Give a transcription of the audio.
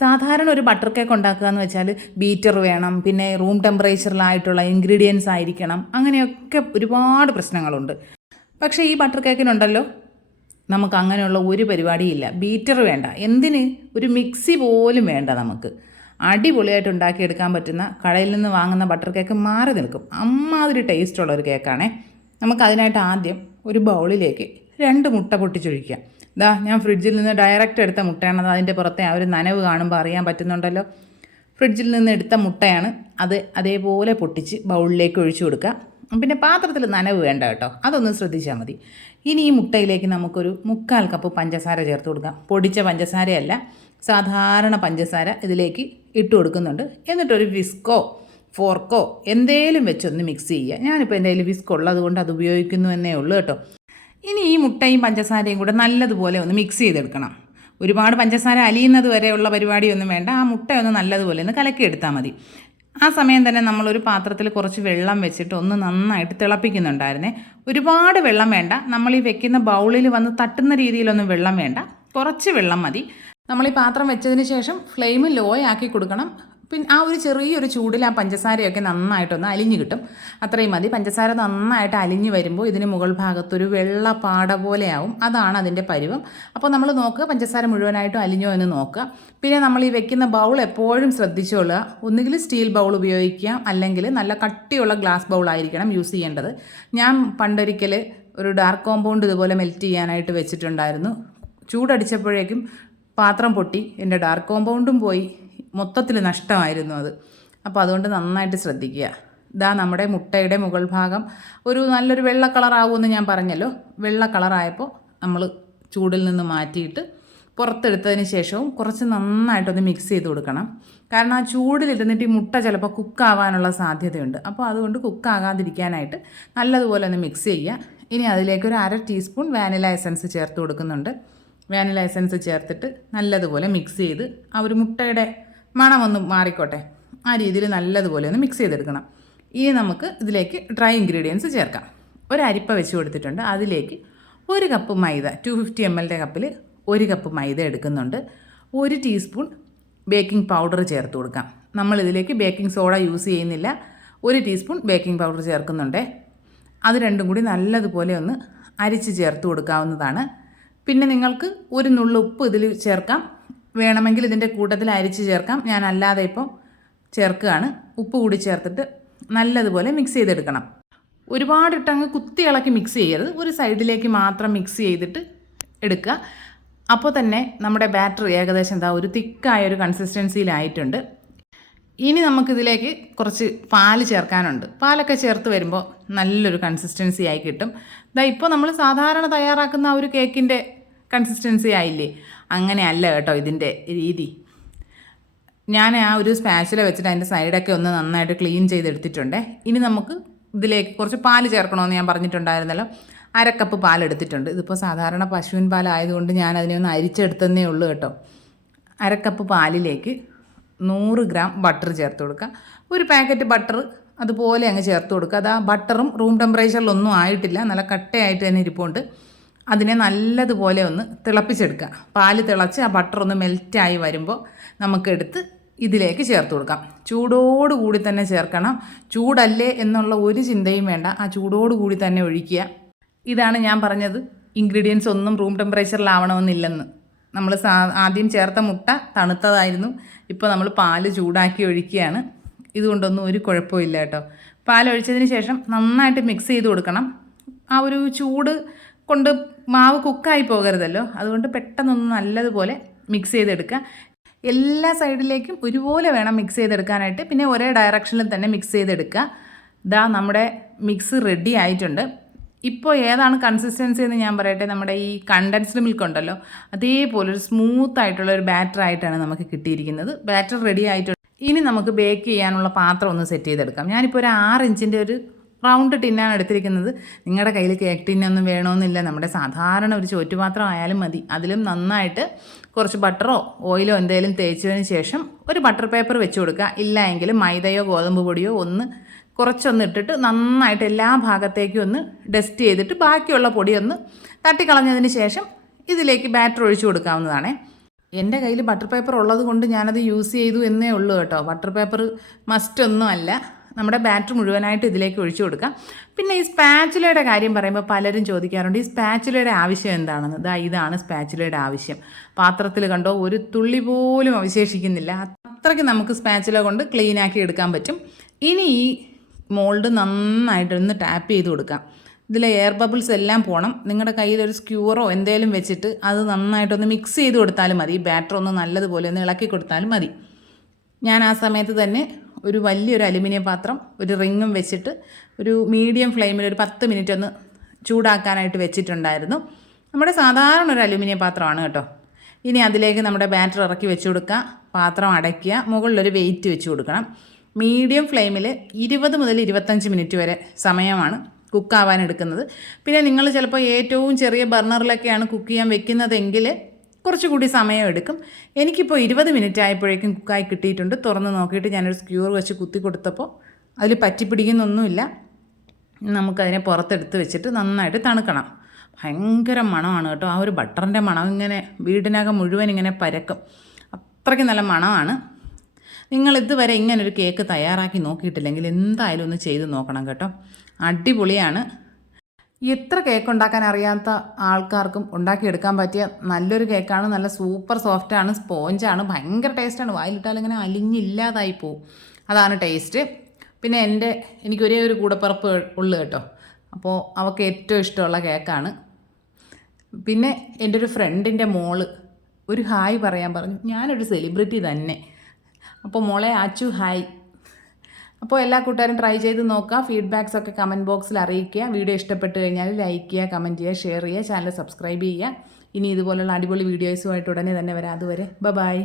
സാധാരണ ഒരു butter cake ഉണ്ടാക്കുക എന്ന് വെച്ചാൽ ബീറ്റർ വേണം, പിന്നെ റൂം ടെമ്പറേച്ചറിലായിട്ടുള്ള ഇൻഗ്രീഡിയൻസ് ആയിരിക്കണം, അങ്ങനെയൊക്കെ ഒരുപാട് പ്രശ്നങ്ങളുണ്ട്. പക്ഷേ ഈ ബട്ടർ കേക്കിനുണ്ടല്ലോ, നമുക്ക് അങ്ങനെയുള്ള ഒരു പരിപാടിയില്ല. ബീറ്റർ വേണ്ട, എന്തിന് ഒരു മിക്സി പോലും വേണ്ട. നമുക്ക് അടിപൊളിയായിട്ട് ഉണ്ടാക്കിയെടുക്കാൻ പറ്റുന്ന കടയിൽ നിന്ന് വാങ്ങുന്ന ബട്ടർ കേക്ക് മാറി നിൽക്കും. അമ്മാതിരി ടേസ്റ്റുള്ള ഒരു കേക്കാണേ. നമുക്കതിനായിട്ട് ആദ്യം ഒരു ബൗളിലേക്ക് 2 മുട്ട പൊട്ടിച്ചൊഴിക്കാം. ഞാൻ ഫ്രിഡ്ജിൽ നിന്ന് ഡയറക്റ്റ് എടുത്ത മുട്ടയാണ്. അതിൻ്റെ പുറത്തെ ആ ഒരു നനവ് കാണുമ്പോൾ അറിയാൻ പറ്റുന്നുണ്ടല്ലോ. ഫ്രിഡ്ജിൽ നിന്ന് എടുത്ത മുട്ടയാണ്. അത് അതേപോലെ പൊട്ടിച്ച് ബൗളിലേക്ക് ഒഴിച്ചു കൊടുക്കുക. പിന്നെ പാത്രത്തിൽ നനവ് വേണ്ട കേട്ടോ, അതൊന്ന് ശ്രദ്ധിച്ചാൽ മതി. ഇനി ഈ മുട്ടയിലേക്ക് നമുക്കൊരു 3/4 കപ്പ് പഞ്ചസാര ചേർത്ത് കൊടുക്കാം. പൊടിച്ച പഞ്ചസാരയല്ല, സാധാരണ പഞ്ചസാര ഇതിലേക്ക് ഇട്ട് കൊടുക്കുന്നുണ്ട്. എന്നിട്ടൊരു വിസ്കോ ഫോർക്കോ എന്തേലും വെച്ചൊന്ന് മിക്സ് ചെയ്യുക. ഞാനിപ്പോൾ എൻ്റെ കയ്യിൽ വിസ്ക് ഉള്ളത് കൊണ്ട് അത് ഉപയോഗിക്കുന്നു എന്നേ ഉള്ളൂ കേട്ടോ. ഇനി ഈ മുട്ടയും പഞ്ചസാരയും കൂടെ നല്ലതുപോലെ ഒന്ന് മിക്സ് ചെയ്തെടുക്കണം. ഒരുപാട് പഞ്ചസാര അലിയുന്നത് വരെയുള്ള പരിപാടിയൊന്നും വേണ്ട. ആ മുട്ടയൊന്ന് നല്ലതുപോലെ ഒന്ന് കലക്കിയെടുത്താൽ മതി. ആ സമയം തന്നെ നമ്മളൊരു പാത്രത്തിൽ കുറച്ച് വെള്ളം വെച്ചിട്ട് ഒന്ന് നന്നായിട്ട് തിളപ്പിക്കുന്നുണ്ടായിരുന്നേ. ഒരുപാട് വെള്ളം വേണ്ട, നമ്മൾ ഈ വെക്കുന്ന ബൗളിൽ വന്ന് തട്ടുന്ന രീതിയിലൊന്നും വെള്ളം വേണ്ട, കുറച്ച് വെള്ളം മതി. നമ്മൾ ഈ പാത്രം വെച്ചതിന് ശേഷം ഫ്ലെയിം ലോ ആക്കി കൊടുക്കണം. പിന്നെ ആ ഒരു ചെറിയൊരു ചൂടിൽ ആ പഞ്ചസാരയൊക്കെ നന്നായിട്ടൊന്ന് അലിഞ്ഞ് കിട്ടും. അത്രയും മതി. പഞ്ചസാര നന്നായിട്ട് അലിഞ്ഞ് വരുമ്പോൾ ഇതിന് മുകൾ ഭാഗത്തൊരു വെള്ള പാട പോലെയാവും. അതാണ് അതിൻ്റെ പരുവം. അപ്പോൾ നമ്മൾ നോക്കുക, പഞ്ചസാര മുഴുവനായിട്ടും അലിഞ്ഞോ എന്ന് നോക്കുക. പിന്നെ നമ്മൾ ഈ വെക്കുന്ന ബൗൾ എപ്പോഴും ശ്രദ്ധിച്ചോളുക. ഒന്നുകിൽ സ്റ്റീൽ ബൗൾ ഉപയോഗിക്കുക, അല്ലെങ്കിൽ നല്ല കട്ടിയുള്ള ഗ്ലാസ് ബൗളായിരിക്കണം യൂസ് ചെയ്യേണ്ടത്. ഞാൻ പണ്ടൊരിക്കൽ ഒരു ഡാർക്ക് കോമ്പൗണ്ട് ഇതുപോലെ മെൽറ്റ് ചെയ്യാനായിട്ട് വെച്ചിട്ടുണ്ടായിരുന്നു. ചൂടടിച്ചപ്പോഴേക്കും പാത്രം പൊട്ടി, എൻ്റെ ഡാർക്ക് കോമ്പൗണ്ടും പോയി, മൊത്തത്തിൽ നഷ്ടമായിരുന്നു അത്. അപ്പോൾ അതുകൊണ്ട് നന്നായിട്ട് ശ്രദ്ധിക്കുക. നമ്മുടെ മുട്ടയുടെ മുകൾ ഭാഗം ഒരു നല്ലൊരു വെള്ള കളറാവുമെന്ന് ഞാൻ പറഞ്ഞല്ലോ. വെള്ള കളറായപ്പോൾ നമ്മൾ ചൂടിൽ നിന്ന് മാറ്റിയിട്ട് പുറത്തെടുത്തതിന് ശേഷവും കുറച്ച് നന്നായിട്ടൊന്ന് മിക്സ് ചെയ്ത് കൊടുക്കണം. കാരണം ആ ചൂടിലിരുന്നിട്ട് ഈ മുട്ട ചിലപ്പോൾ കുക്കാവാനുള്ള സാധ്യതയുണ്ട്. അപ്പോൾ അതുകൊണ്ട് കുക്കാകാതിരിക്കാനായിട്ട് നല്ലതുപോലെ ഒന്ന് മിക്സ് ചെയ്യുക. ഇനി അതിലേക്ക് ഒരു 1/2 ടീസ്പൂൺ വാനില എസൻസ് ചേർത്ത് കൊടുക്കുന്നുണ്ട്. വാനില എസൻസ് ചേർത്തിട്ട് നല്ലതുപോലെ മിക്സ് ചെയ്ത് ആ ഒരു മുട്ടയുടെ മണമൊന്നും മാറിക്കോട്ടെ, ആ രീതിയിൽ നല്ലതുപോലെ ഒന്ന് മിക്സ് ചെയ്തെടുക്കണം. ഇനി നമുക്ക് ഇതിലേക്ക് ഡ്രൈ ഇൻഗ്രീഡിയൻസ് ചേർക്കാം. ഒരു അരിപ്പ വെച്ച് കൊടുത്തിട്ടുണ്ട്. അതിലേക്ക് 1 കപ്പ് മൈദ, 250 ml കപ്പിൽ 1 കപ്പ് മൈദ എടുക്കുന്നുണ്ട്. 1 ടീസ്പൂൺ ബേക്കിംഗ് പൗഡർ ചേർത്ത് കൊടുക്കാം. നമ്മളിതിലേക്ക് ബേക്കിംഗ് സോഡ യൂസ് ചെയ്യുന്നില്ല. 1 ടീസ്പൂൺ ബേക്കിംഗ് പൗഡർ ചേർക്കുന്നുണ്ട്. അത് രണ്ടും കൂടി നല്ലതുപോലെ ഒന്ന് അരിച്ച് ചേർത്ത് കൊടുക്കാവുന്നതാണ്. പിന്നെ നിങ്ങൾക്ക് ഒരു നുള്ളു ഉപ്പ് ഇതിൽ ചേർക്കാം. വേണമെങ്കിൽ ഇതിൻ്റെ കൂട്ടത്തിൽ അരിച്ച് ചേർക്കാം. ഞാൻ അല്ലാതെ ഇപ്പോൾ ചേർക്കുകയാണ്. ഉപ്പ് കൂടി ചേർത്തിട്ട് നല്ലതുപോലെ മിക്സ് ചെയ്തെടുക്കണം. ഒരുപാടിട്ടങ്ങ് കുത്തി ഇളക്കി മിക്സ് ചെയ്യരുത്. ഒരു സൈഡിലേക്ക് മാത്രം മിക്സ് ചെയ്തിട്ട് എടുക്കുക. അപ്പോൾ തന്നെ നമ്മുടെ ബാറ്റർ ഏകദേശം ഒരു തിക്കായൊരു കൺസിസ്റ്റൻസിയിലായിട്ടുണ്ട്. ഇനി നമുക്കിതിലേക്ക് കുറച്ച് പാല് ചേർക്കാനുണ്ട്. പാലൊക്കെ ചേർത്ത് വരുമ്പോൾ നല്ലൊരു കൺസിസ്റ്റൻസി ആയി കിട്ടും. ഇപ്പോൾ നമ്മൾ സാധാരണ തയ്യാറാക്കുന്ന ഒരു കേക്കിൻ്റെ കൺസിസ്റ്റൻസി ആയില്ലേ? അങ്ങനെ അല്ല കേട്ടോ ഇതിൻ്റെ രീതി. ഞാൻ ആ ഒരു സ്പാച്ചില വെച്ചിട്ട് അതിൻ്റെ സൈഡൊക്കെ ഒന്ന് നന്നായിട്ട് ക്ലീൻ ചെയ്തെടുത്തിട്ടുണ്ട്. ഇനി നമുക്ക് ഇതിലേക്ക് കുറച്ച് പാല് ചേർക്കണമെന്ന് ഞാൻ പറഞ്ഞിട്ടുണ്ടായിരുന്നല്ലോ. 1/2 കപ്പ് പാലെടുത്തിട്ടുണ്ട്. ഇതിപ്പോൾ സാധാരണ പശുവിൻ പാലായതുകൊണ്ട് ഞാൻ അതിനെ ഒന്ന് അരിച്ചെടുത്തതേ ഉള്ളൂ കേട്ടോ. 1/2 കപ്പ് പാലിലേക്ക് 100 ഗ്രാം ബട്ടർ ചേർത്ത് കൊടുക്കുക. ഒരു പാക്കറ്റ് ബട്ടർ അതുപോലെ അങ്ങ് ചേർത്ത് കൊടുക്കുക. അത് ആ ബട്ടറും റൂം ടെമ്പറേച്ചറിലൊന്നും ആയിട്ടില്ല, നല്ല കട്ടയായിട്ട് തന്നെ ഇരിപ്പുണ്ട്. അതിനെ നല്ലതുപോലെ ഒന്ന് തിളപ്പിച്ചെടുക്കുക. പാല് തിളച്ച് ആ ബട്ടർ ഒന്ന് മെൽറ്റായി വരുമ്പോൾ നമുക്കെടുത്ത് ഇതിലേക്ക് ചേർത്ത് കൊടുക്കാം. ചൂടോടുകൂടി തന്നെ ചേർക്കണം. ചൂടല്ലേ എന്നുള്ള ഒരു ചിന്തയും വേണ്ട, ആ ചൂടോടുകൂടി തന്നെ ഒഴിക്കുക. ഇതാണ് ഞാൻ പറഞ്ഞത്, ഇൻഗ്രീഡിയൻസ് ഒന്നും റൂം ടെമ്പറേച്ചറിലാവണമെന്നില്ലെന്ന്. നമ്മൾ ആദ്യം ചേർത്ത മുട്ട തണുത്തതായിരുന്നു. ഇപ്പോൾ നമ്മൾ പാല് ചൂടാക്കി ഒഴിക്കുകയാണ്. ഇതുകൊണ്ടൊന്നും ഒരു കുഴപ്പമില്ല കേട്ടോ. പാലൊഴിച്ചതിന് ശേഷം നന്നായിട്ട് മിക്സ് ചെയ്ത് കൊടുക്കണം. ആ ഒരു ചൂട് കൊണ്ട് മാവ് കുക്കായി പോകരുതല്ലോ, അതുകൊണ്ട് പെട്ടെന്നൊന്ന് നല്ലതുപോലെ മിക്സ് ചെയ്തെടുക്കുക. എല്ലാ സൈഡിലേക്കും ഒരുപോലെ വേണം മിക്സ് ചെയ്തെടുക്കാനായിട്ട്. പിന്നെ ഒരേ ഡയറക്ഷനിൽ തന്നെ മിക്സ് ചെയ്തെടുക്കുക. നമ്മുടെ മിക്സ് റെഡി ആയിട്ടുണ്ട്. ഇപ്പോൾ ഏതാണ് കൺസിസ്റ്റൻസി എന്ന് ഞാൻ പറയട്ടെ. നമ്മുടെ ഈ കണ്ടൻസ്ഡ് മിൽക്ക് ഉണ്ടല്ലോ, അതേപോലെ ഒരു സ്മൂത്ത് ആയിട്ടുള്ള ഒരു ബാറ്റർ ആയിട്ടാണ് നമുക്ക് കിട്ടിയിരിക്കുന്നത്. ബാറ്റർ റെഡി ആയിട്ടുണ്ട്. ഇനി നമുക്ക് ബേക്ക് ചെയ്യാനുള്ള പാത്രം ഒന്ന് സെറ്റ് ചെയ്തെടുക്കാം. ഞാനിപ്പോൾ ഒരു 6 ഇഞ്ചിൻ്റെ ഒരു റൗണ്ട് ടിന്നാണ് എടുത്തിരിക്കുന്നത്. നിങ്ങളുടെ കയ്യിൽ കേക്ക് ടിന്നൊന്നും വേണമെന്നില്ല, നമ്മുടെ സാധാരണ ഒരു ചോറ്റുപാത്രം ആയാലും മതി. അതിലും നന്നായിട്ട് കുറച്ച് ബട്ടറോ ഓയിലോ എന്തെങ്കിലും തേച്ചതിന് ശേഷം ഒരു ബട്ടർ പേപ്പർ വെച്ച് കൊടുക്കുക. ഇല്ല എങ്കിൽ മൈദയോ ഗോതമ്പ് പൊടിയോ കുറച്ചൊന്ന് ഇട്ടിട്ട് നന്നായിട്ട് എല്ലാ ഭാഗത്തേക്കും ഒന്ന് ഡസ്റ്റ് ചെയ്തിട്ട് ബാക്കിയുള്ള പൊടിയൊന്ന് തട്ടിക്കളഞ്ഞതിന് ശേഷം ഇതിലേക്ക് ബാറ്റർ ഒഴിച്ചു കൊടുക്കാവുന്നതാണ്. എൻ്റെ കയ്യിൽ ബട്ടർ പേപ്പർ ഉള്ളത് കൊണ്ട് ഞാനത് യൂസ് ചെയ്തു എന്നേ ഉള്ളൂ കേട്ടോ. ബട്ടർ പേപ്പർ മസ്റ്റ് ഒന്നും അല്ല. നമ്മുടെ ബാറ്റർ മുഴുവനായിട്ട് ഇതിലേക്ക് ഒഴിച്ചു കൊടുക്കാം. പിന്നെ ഈ സ്പാച്ചുലയുടെ കാര്യം പറയുമ്പോൾ പലരും ചോദിക്കാറുണ്ട്, ഈ സ്പാച്ചുലയുടെ ആവശ്യം എന്താണെന്ന്. ഇതാണ് സ്പാച്ചുലയുടെ ആവശ്യം. പാത്രത്തിൽ കണ്ടോ ഒരു തുള്ളി പോലും അവശേഷിക്കുന്നില്ല. അത്രയ്ക്ക് നമുക്ക് സ്പാച്ചുല കൊണ്ട് ക്ലീനാക്കി എടുക്കാൻ പറ്റും. ഇനി ഈ മോൾഡ് നന്നായിട്ടൊന്ന് ടാപ്പ് ചെയ്ത് കൊടുക്കാം. ഇതിലെ എയർ ബബിൾസ് എല്ലാം പോകണം. നിങ്ങളുടെ കയ്യിലൊരു സ്ക്യൂറോ എന്തെങ്കിലും വെച്ചിട്ട് അത് നന്നായിട്ടൊന്ന് മിക്സ് ചെയ്ത് കൊടുത്താലും മതി. ബാറ്റർ ഒന്ന് നല്ലതുപോലെ ഒന്ന് ഇളക്കി കൊടുത്താലും മതി. ഞാൻ ആ സമയത്ത് തന്നെ ഒരു വലിയൊരു അലുമിനിയം പാത്രം ഒരു റിങ്ങും വെച്ചിട്ട് ഒരു മീഡിയം ഫ്ലെയിമിൽ ഒരു 10 മിനിറ്റ് ഒന്ന് ചൂടാക്കാനായിട്ട് വെച്ചിട്ടുണ്ടായിരുന്നു. നമ്മുടെ സാധാരണ ഒരു അലുമിനിയം പാത്രമാണ് കേട്ടോ. ഇനി അതിലേക്ക് നമ്മുടെ ബാറ്റർ ഇറക്കി വെച്ച് കൊടുക്കുക. പാത്രം അടയ്ക്കുക. മുകളിലൊരു വെയിറ്റ് വെച്ച് കൊടുക്കണം. മീഡിയം ഫ്ലെയിമിൽ 20 മുതൽ 25 മിനിറ്റ് വരെ സമയമാണ് കുക്കാവാൻ എടുക്കുന്നത്. പിന്നെ നിങ്ങൾ ചിലപ്പോൾ ഏറ്റവും ചെറിയ ബർണറിലൊക്കെയാണ് കുക്ക് ചെയ്യാൻ വെക്കുന്നതെങ്കിൽ കുറച്ചുകൂടി സമയം എടുക്കും. എനിക്കിപ്പോൾ 20 മിനിറ്റ് ആയപ്പോഴേക്കും കുക്കായി കിട്ടിയിട്ടുണ്ട്. തുറന്ന് നോക്കിയിട്ട് ഞാനൊരു സ്ക്യൂർ വെച്ച് കുത്തി കൊടുത്തപ്പോൾ അതിൽ പറ്റിപ്പിടിക്കുന്നൊന്നുമില്ല. നമുക്കതിനെ പുറത്തെടുത്ത് വെച്ചിട്ട് നന്നായിട്ട് തണുക്കണം. ഭയങ്കര മണമാണ് കേട്ടോ. ആ ഒരു ബട്ടറിൻ്റെ മണം ഇങ്ങനെ വീടിനകം മുഴുവൻ ഇങ്ങനെ പരക്കും. അത്രയ്ക്ക് നല്ല മണമാണ്. നിങ്ങൾ ഇതുവരെ ഇങ്ങനൊരു കേക്ക് തയ്യാറാക്കി നോക്കിയിട്ടില്ലെങ്കിൽ എന്തായാലും ഒന്ന് ചെയ്ത് നോക്കണം കേട്ടോ. അടിപൊളിയാണ്. എത്ര കേക്ക് ഉണ്ടാക്കാൻ അറിയാത്ത ആൾക്കാർക്കും ഉണ്ടാക്കിയെടുക്കാൻ പറ്റിയ നല്ലൊരു കേക്കാണ്. നല്ല സൂപ്പർ സോഫ്റ്റാണ്, സ്പോഞ്ചാണ്, ഭയങ്കര ടേസ്റ്റാണ്. വായിലിട്ടാൽ ഇങ്ങനെ അലിഞ്ഞില്ലാതായി പോവും. അതാണ് ടേസ്റ്റ്. പിന്നെ എനിക്ക് ഒരേ ഒരു കൂടപ്പിറപ്പ് ഉള്ളു കേട്ടോ. അപ്പോൾ അവൾക്ക് ഏറ്റവും ഇഷ്ടമുള്ള കേക്കാണ്. പിന്നെ എൻ്റെ ഒരു ഫ്രണ്ടിൻ്റെ മോള് ഒരു ഹായ് പറയാൻ പറഞ്ഞു. ഞാനൊരു സെലിബ്രിറ്റി തന്നെ. അപ്പോൾ മോളെ ആച്ചു ഹായ്. അപ്പോൾ എല്ലാ കൂട്ടുകാരും ട്രൈ ചെയ്ത് നോക്കുക. ഫീഡ്ബാക്സൊക്കെ കമൻറ്റ് ബോക്സിൽ അറിയിക്കുക. വീഡിയോ ഇഷ്ടപ്പെട്ട് കഴിഞ്ഞാൽ ലൈക്ക് ചെയ്യുക, കമൻറ്റ് ചെയ്യുക, ഷെയർ ചെയ്യുക, ചാനൽ സബ്സ്ക്രൈബ് ചെയ്യുക. ഇനി ഇതുപോലുള്ള അടിപൊളി വീഡിയോസുമായിട്ട് ഉടനെ തന്നെ വരാം. അതുവരെ ബൈ.